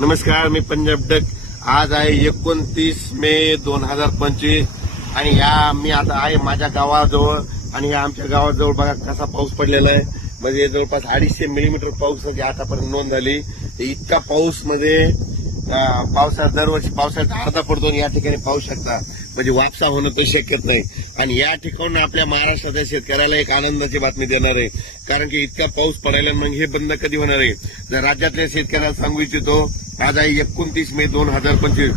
नमस्कार, मी पंजाब डक. आज आहे 29 मे 2025 आणि मी आता आहे माझ्या गावाजवळ आणि आमच्या गावाजवळ बघा कसा पाऊस पडलेला आहे. म्हणजे जवळपास 250 मिलीमीटर पाऊस आतापर्यंत नोंद झाली. इतका पाऊस म्हणजे पावसाळ्यात दरवर्षी पावसाळ्यात अर्धा पडतो आणि या ठिकाणी पाहू शकता म्हणजे वापसा होणं तर शक्यच नाही. आणि या ठिकाणी आपल्या महाराष्ट्राच्या शेतकऱ्याला एक आनंदाची बातमी देणार आहे, कारण की इतका पाऊस पडायला मग हे बंद कधी होणार आहे. तर राज्यातल्या शेतकऱ्याला सांगू इच्छितो, आज आहे 29 मे 2025.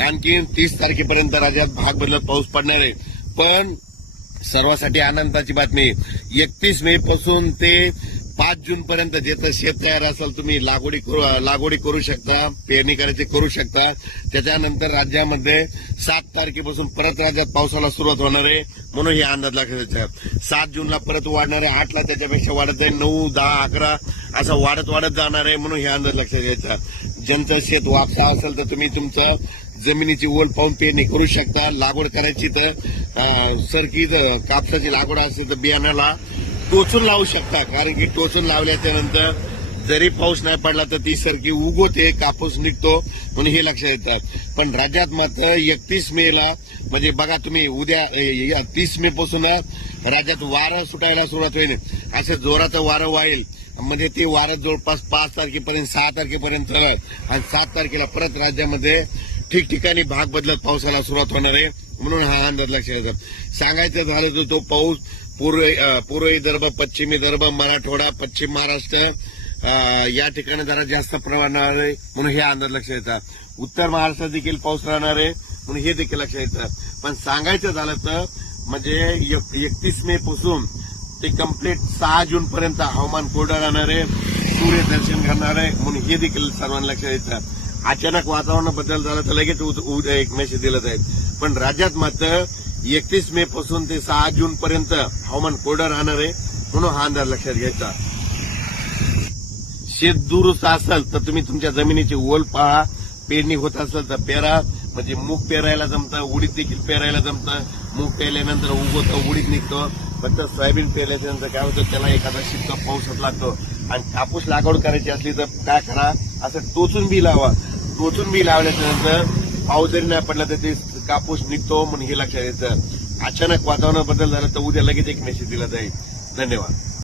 आणखी 30 तारखेपर्यंत राज्यात भाग बदलत पाऊस पडणार आहे. पण सर्वांसाठी आनंदाची बातमी, 31 मे पासून ते 5 जून पर्यंत जेथं शेत तयार असेल तुम्ही लागवडी करू शकता, पेरणी करायची करू शकता. त्याच्यानंतर राज्यामध्ये 7 तारखेपासून परत राज्यात पावसाला सुरुवात होणार आहे. म्हणून हे अंदाज लक्षात घ्यायचा. 7 जूनला परत वाढणार आहे, 8ला त्याच्यापेक्षा वाढत आहे, 9, 10, 11 असं वाढत जाणार आहे. म्हणून हे अंदाज लक्षात घ्यायचा. ज्यांचं शेत वापसा असेल तर तुम्ही तुमचं जमिनीची ओल पाहून पेरणी करू शकता. लागवड करायची तर सरकी कापसाची लागवड असेल तर बियाण्याला टोचून लावू शकता, कारण की टोचून लावल्याच्या नंतर जरी पाऊस नाही पडला तर ती सरकी उगवते, कापूस निघतो. म्हणून हे लक्षात येतं. पण राज्यात मात्र 31 मेला म्हणजे बघा तुम्ही उद्या 30 मे पासून राज्यात वारं सुटायला सुरुवात होईल. असं जोराचं वारं वाईल. म्हणजे ते वारं जवळपास 5 तारखेपर्यंत 6 तारखेपर्यंत आणि 7 तारखेला परत राज्यामध्ये ठिकठिकाणी भाग बदलत पावसाला सुरुवात होणार आहे. म्हणून हा अंदाज लक्षात येतो. सांगायचं झालं तर तो पाऊस पूर्व विदर्भ, पश्चिम विदर्भ, मराठवाडा, पश्चिम महाराष्ट्र या ठिकाणी जरा जास्त प्रमाणावर आहे. म्हणून हे अंदाज लक्षात येतात. उत्तर महाराष्ट्रात देखील पाऊस राहणार आहे, म्हणून हे देखील लक्षात येतं. पण सांगायचं झालं तर म्हणजे 31 मे पासून ते कंप्लीट 6 जून पर्यंत हवामान कोरडं राहणार आहे, सूर्यदर्शन करणार आहे. म्हणून हे देखील सर्वांना लक्षात येतं. अचानक वातावरण बदल झाला तर लगेच उद्या एक मेसेज दिला जाईल. पण राज्यात मात्र 31 मे पासून ते 6 जून पर्यंत हवामान कोरडं राहणार आहे. म्हणून हा अंदाज लक्षात घ्यायचा. शेत दुरुस्त असेल तर तुम्ही तुमच्या जमिनीची ओल पहा. पेरणी होत असेल तर पेरा. म्हणजे मूग पेरायला जमतं, उडीद देखील पेरायला जमतं. मूग पेरल्यानंतर उगवतं, उडीद निघतं. फक्त सोयाबीन पेरल्यानंतर काय होतं, त्याला एखादा शिक्का पाऊसच लागतो. आणि कापूस लागवड करायची असली तर काय करा, असं टोचून बी लावा. टोचून बी लावल्यानंतर पाऊस जरी नाही पडला तर ते कापूस निघतो. म्हणून हे लक्षात येतं. अचानक वातावरण बदल झाला तर उद्या लगेच एक मेसेज दिला जाईल. धन्यवाद.